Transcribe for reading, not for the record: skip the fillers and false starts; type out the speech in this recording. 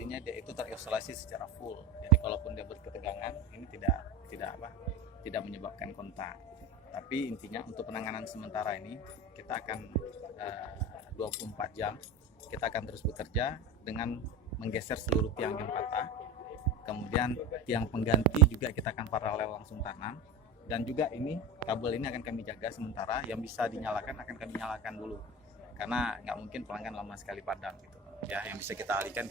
artinya dia itu terisolasi secara full. Jadi kalaupun dia berketegangan, ini tidak menyebabkan kontak. Tapi intinya untuk penanganan sementara ini kita akan 24 jam kita akan terus bekerja dengan menggeser seluruh tiang yang patah. Kemudian tiang pengganti juga kita akan paralel langsung tanam, dan juga ini kabel ini akan kami jaga sementara, yang bisa dinyalakan akan kami nyalakan dulu karena nggak mungkin pelanggan lama sekali padam gitu ya. Yang bisa kita alihkan